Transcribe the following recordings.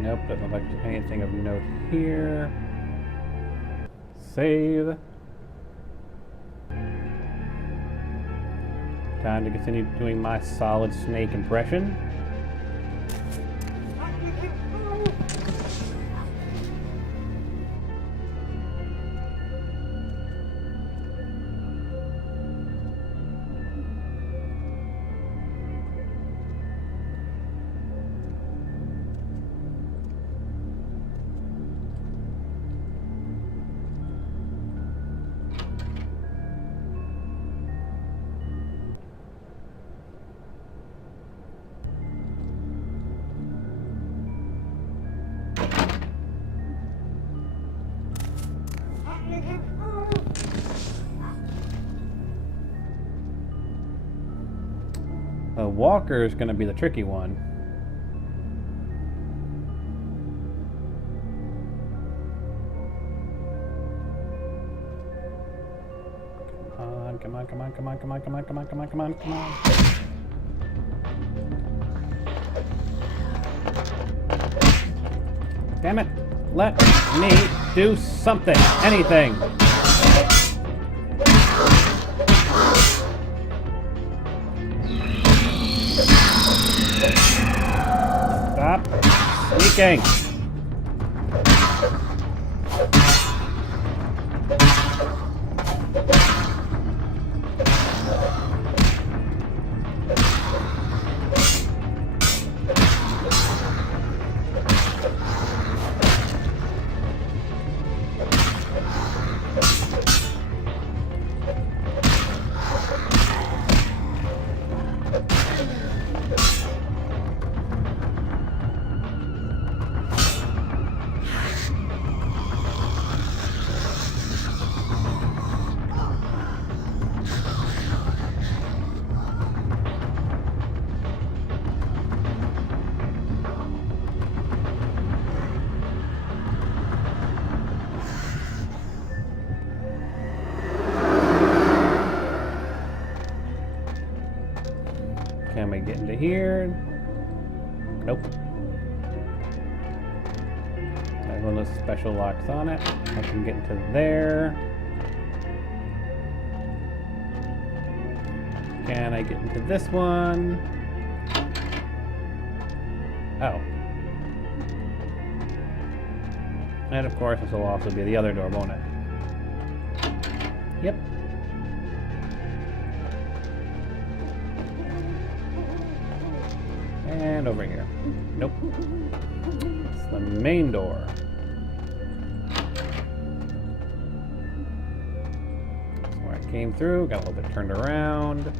Nope, doesn't look like there's anything of note here. Save. Time to continue doing my Solid Snake impression. The walker is going to be the tricky one. Come on, come on, come on, come on, come on, come on, come on, come on, come on. Damn it. Let me do something. Anything. Stop sneaking. Can we get into here? Nope. That one with special locks on it. I can get into there. Can I get into this one? Oh. And of course, this will also be the other door, won't it? Yep. And over here. Nope. It's the main door. That's where I came through. Got a little bit turned around.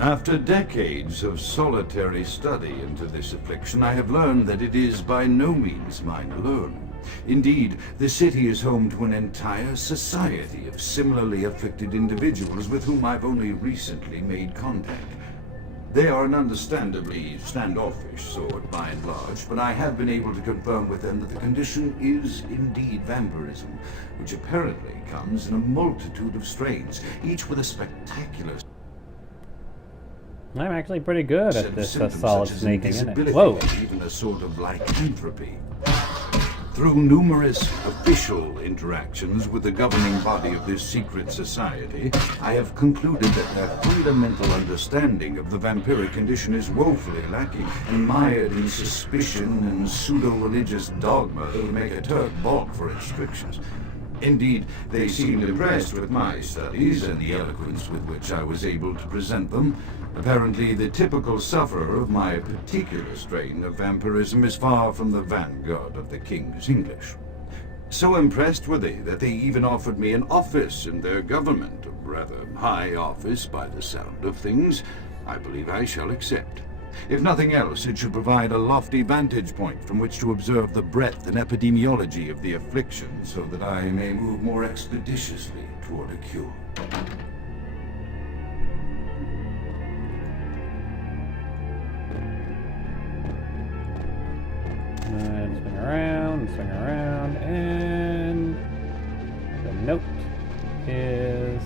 After decades of solitary study into this affliction, I have learned that it is by no means mine alone. Indeed, the city is home to an entire society of similarly afflicted individuals with whom I've only recently made contact. They are an understandably standoffish sort by and large, but I have been able to confirm with them that the condition is indeed vampirism, which apparently comes in a multitude of strains, each with a spectacular I'm actually pretty good at this solid snaking, isn't it? Whoa! Even a sort of lycanthropy. Through numerous official interactions with the governing body of this secret society, I have concluded that their fundamental understanding of the vampiric condition is woefully lacking and mired in suspicion and pseudo-religious dogma that would make a Turk balk for its strictures. Indeed, they seemed impressed with my studies and the eloquence with which I was able to present them. Apparently, the typical sufferer of my particular strain of vampirism is far from the vanguard of the King's English. So impressed were they that they even offered me an office in their government, a rather high office by the sound of things. I believe I shall accept. If nothing else, it should provide a lofty vantage point from which to observe the breadth and epidemiology of the affliction, so that I may move more expeditiously toward a cure. And swing around, and the note is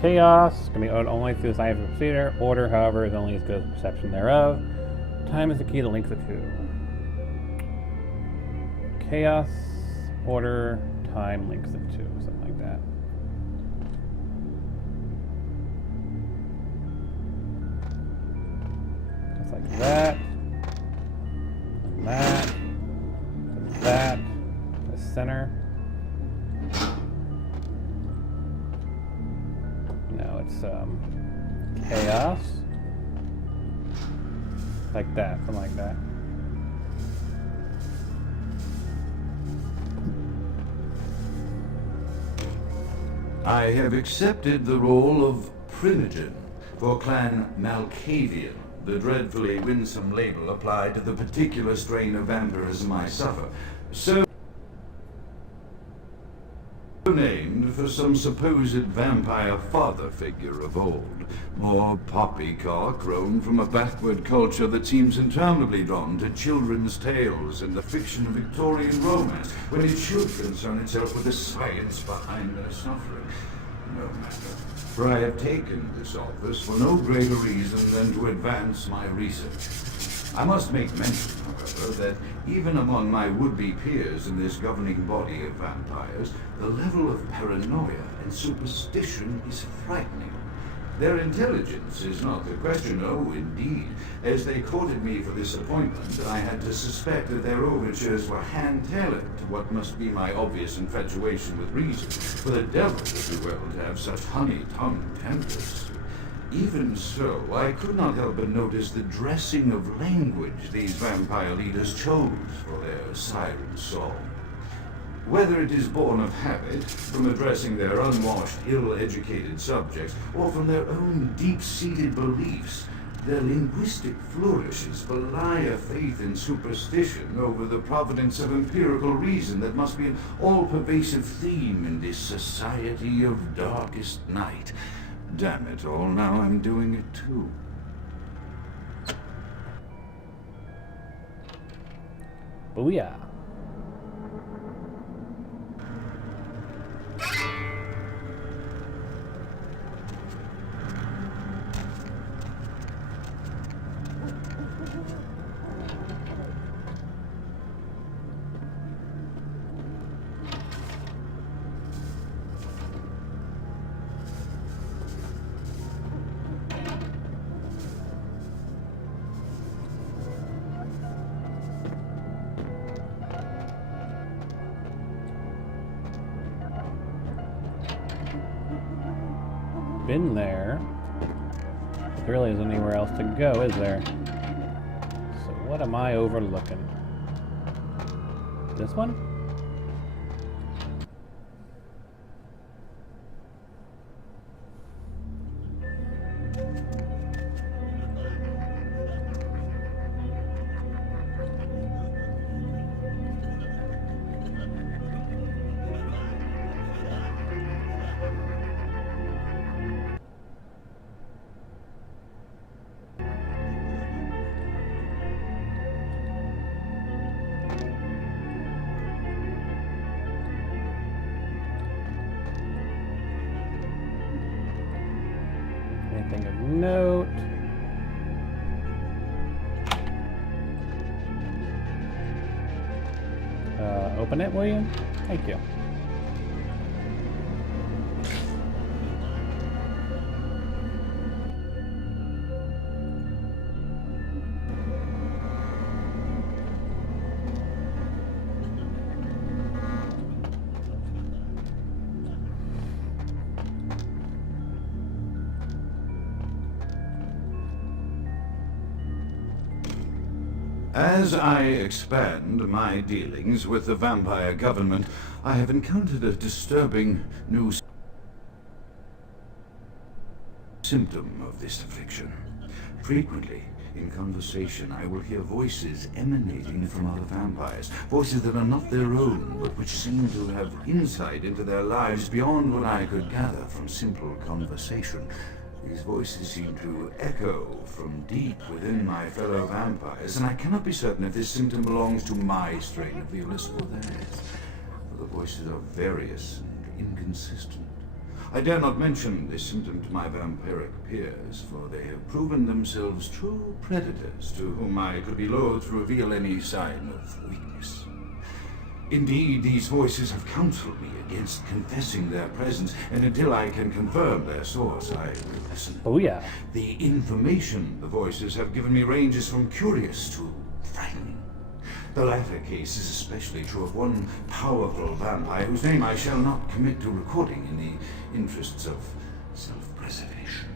chaos. Can be owed only through the science of the procedure. Order, however, is only as good as perception thereof. Time is the key to link the two. Chaos, order, time links the two. Something like that. Just like that. And that. And that. The center. No, it's chaos. Like that, something like that. I have accepted the role of Primogen for Clan Malkavian, the dreadfully winsome label applied to the particular strain of vampirism I suffer. So named for some supposed vampire father figure of old, or poppycock grown from a backward culture that seems interminably drawn to children's tales and the fiction of Victorian romance, when it should concern itself with the science behind their suffering. No matter, for I have taken this office for no greater reason than to advance my research. I must make mention, however, that even among my would-be peers in this governing body of vampires, the level of paranoia and superstition is frightening. Their intelligence is not the question, oh, indeed. As they courted me for this appointment, I had to suspect that their overtures were hand-tailored to what must be my obvious infatuation with reason, for the devil would be well to have such honey-tongued tempers. Even so, I could not help but notice the dressing of language these vampire leaders chose for their siren song. Whether it is born of habit, from addressing their unwashed, ill-educated subjects, or from their own deep-seated beliefs, their linguistic flourishes belie a faith in superstition over the providence of empirical reason that must be an all-pervasive theme in this society of darkest night. Damn it all, now I'm doing it too. Booyah. Been there. There really isn't anywhere else to go, is there? So what am I overlooking? This one? Anything of note? Open it, will you? Thank you. As I expand my dealings with the vampire government, I have encountered a disturbing new symptom of this affliction. Frequently, In conversation, I will hear voices emanating from other vampires. Voices that are not their own, but which seem to have insight into their lives beyond what I could gather from simple conversation. These voices seem to echo from deep within my fellow vampires, and I cannot be certain if this symptom belongs to my strain of the illness or theirs. For the voices are various and inconsistent. I dare not mention this symptom to my vampiric peers, for they have proven themselves true predators to whom I could be loath to reveal any sign of weakness. Indeed, these voices have counseled me against confessing their presence, and until I can confirm their source, I will listen. Oh yeah. The information the voices have given me ranges from curious to frightening. The latter case is especially true of one powerful vampire whose name I shall not commit to recording in the interests of self-preservation.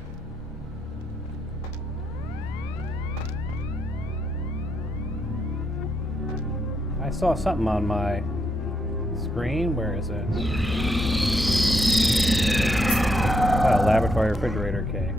I saw something on my screen. Where is it? Oh, laboratory refrigerator key.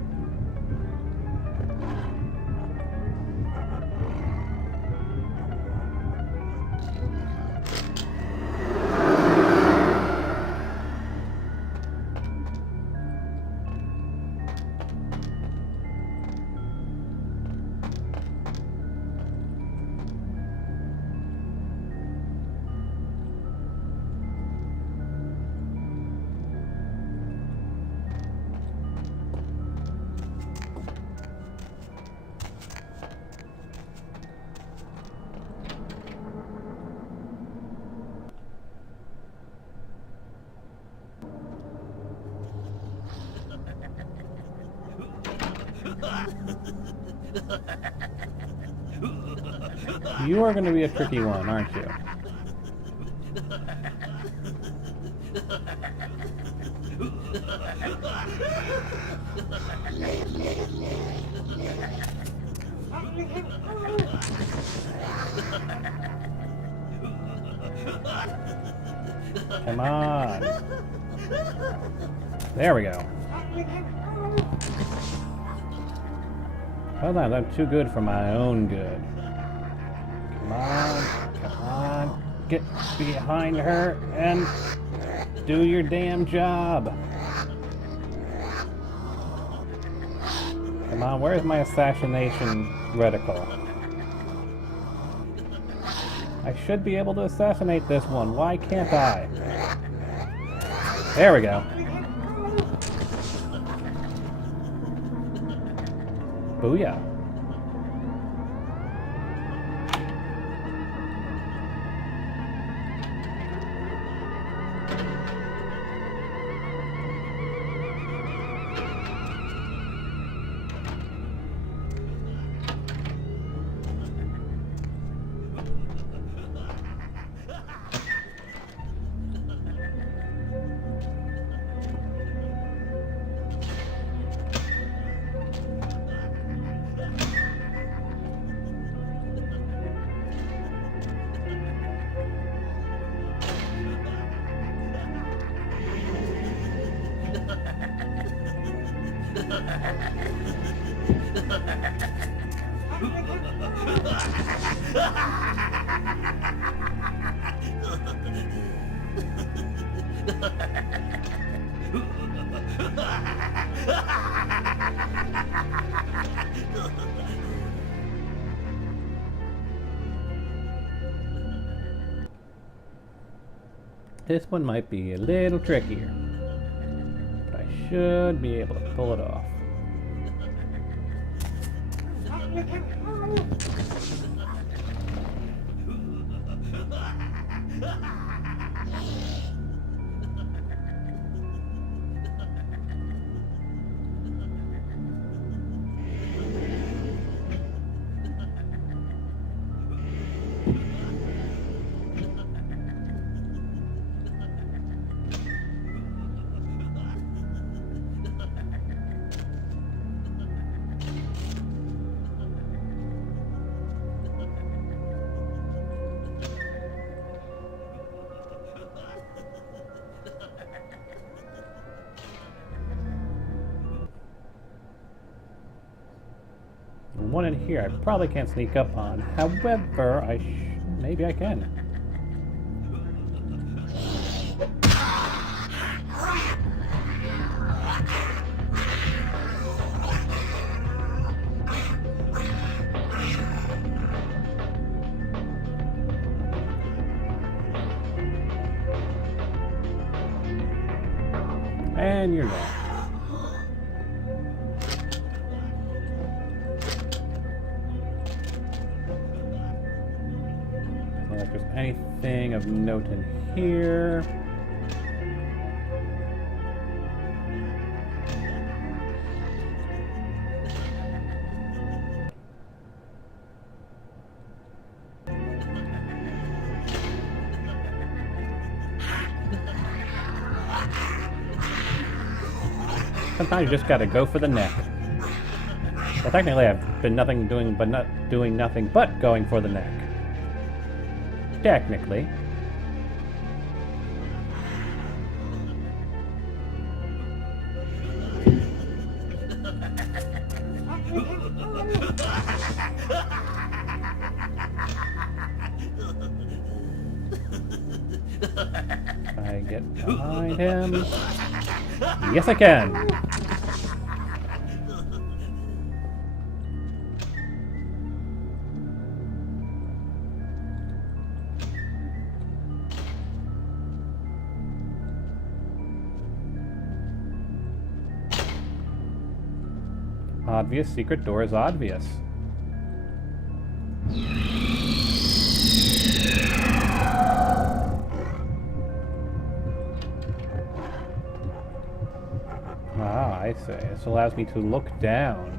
You are going to be a tricky one, aren't you? Come on. There we go. Hold on, I'm too good for my own good. Come on, come on. Get behind her and do your damn job. Come on, where's my assassination reticle? I should be able to assassinate this one. Why can't I? There we go. Booyah. This one might be a little trickier, but I should be able to pull it off. one in here I probably can't sneak up on. However, maybe I can. And you're there. Doesn't look like there's anything of note in here. Sometimes you just gotta go for the neck. Well, technically I've been doing nothing but going for the neck. Technically. I get behind him. Yes, I can. Obvious secret door is obvious. Ah, I see. This allows me to look down.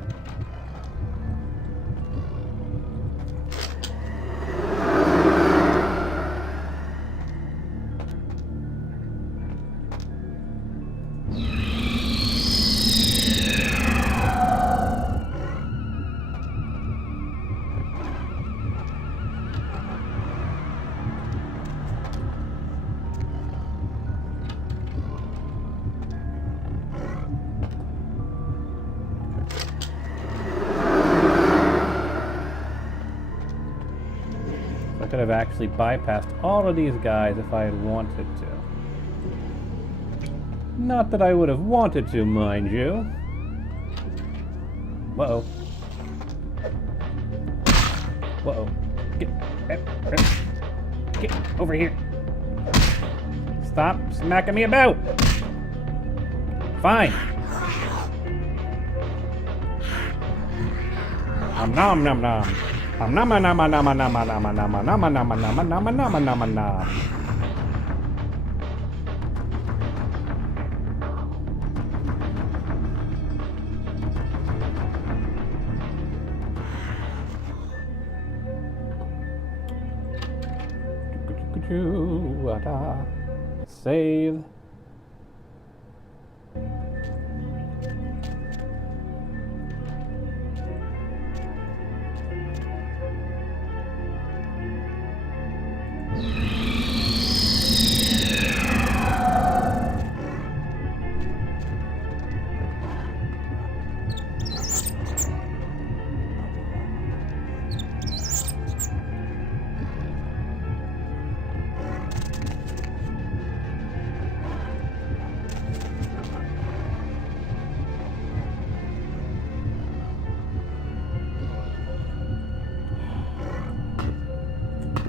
I could have actually bypassed all of these guys if I had wanted to. Not that I would have wanted to, mind you. Uh-oh. Uh-oh. Get over here. Stop smacking me about. Fine. Nom nom nom. Nama nama nama nama nama nama nama nama nama nama nama nama nama. Save.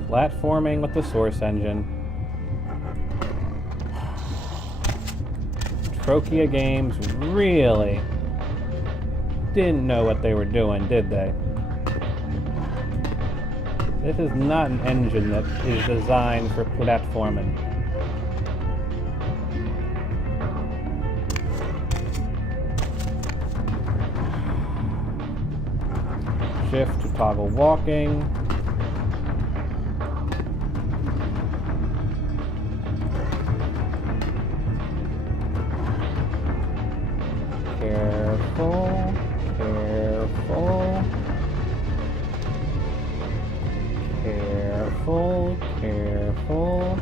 Platforming with the source engine. Trokia Games really didn't know what they were doing, did they? This is not an engine that is designed for platforming. Shift to toggle walking. Careful, careful, careful, careful,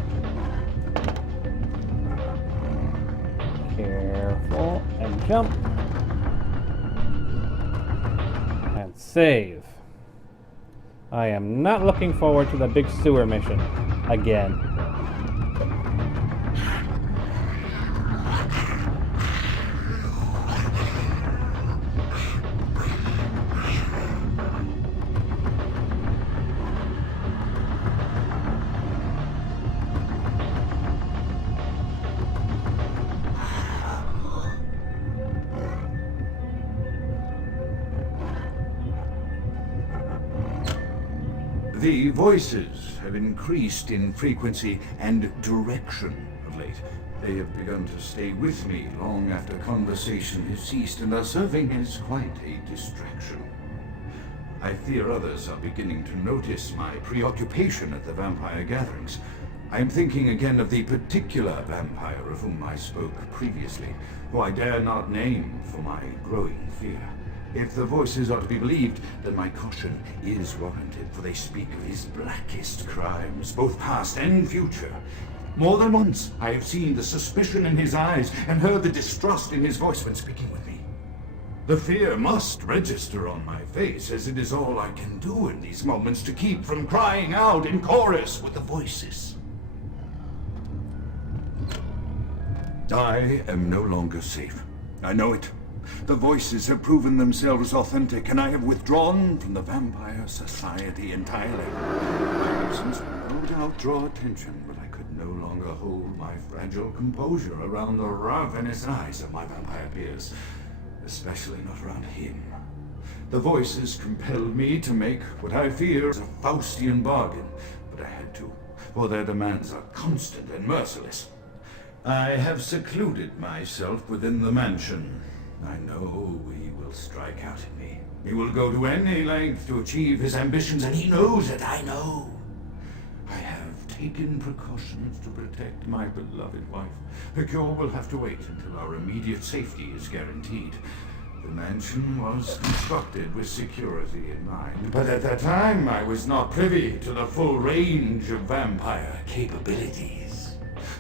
careful, and jump. And Save. I am not looking forward to the big sewer mission again. The voices have increased in frequency and direction of late. They have begun to stay with me long after conversation has ceased and are serving as quite a distraction. I fear others are beginning to notice my preoccupation at the vampire gatherings. I am thinking again of the particular vampire of whom I spoke previously, who I dare not name for my growing fear. If the voices are to be believed, then my caution is warranted, for they speak of his blackest crimes, both past and future. More than once, I have seen the suspicion in his eyes and heard the distrust in his voice when speaking with me. The fear must register on my face, as it is all I can do in these moments to keep from crying out in chorus with the voices. I am no longer safe. I know it. The voices have proven themselves authentic, and I have withdrawn from the Vampire Society entirely. My absence will no doubt draw attention, but I could no longer hold my fragile composure around the ravenous eyes of my vampire peers, especially not around him. The voices compelled me to make what I fear is a Faustian bargain, but I had to, for their demands are constant and merciless. I have secluded myself within the mansion. I know he will strike out at me. He will go to any length to achieve his ambitions, and he knows it, I know. I have taken precautions to protect my beloved wife. The cure will have to wait until our immediate safety is guaranteed. The mansion was constructed with security in mind, but at that time I was not privy to the full range of vampire capabilities.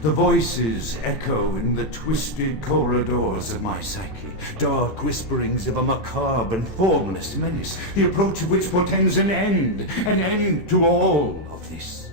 The voices echo in the twisted corridors of my psyche, dark whisperings of a macabre and formless menace, the approach of which portends an end to all of this.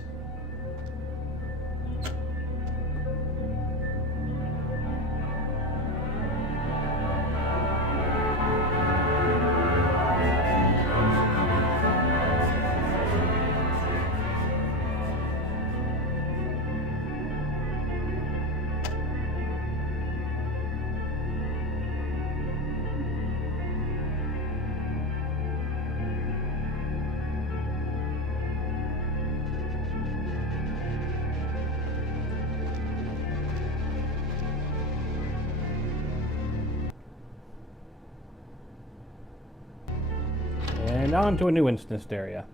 And on to a new instanced area.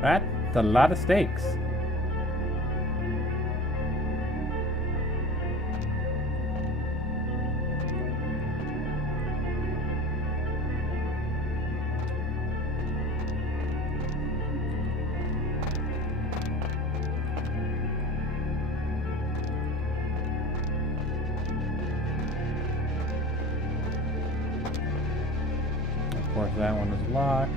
That's a lot of stakes. Of course, that one is locked.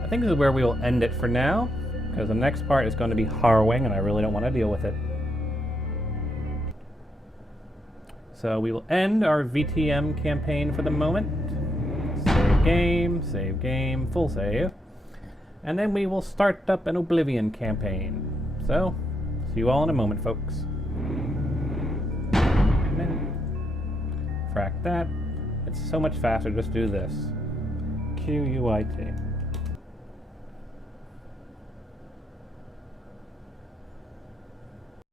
I think this is where we will end it for now, because the next part is going to be harrowing, and I really don't want to deal with it. So we will end our VTM campaign for the moment. Save game, full save. And then we will start up an Oblivion campaign. So, see you all in a moment, folks. Frack that. It's so much faster, just do this. QUIT.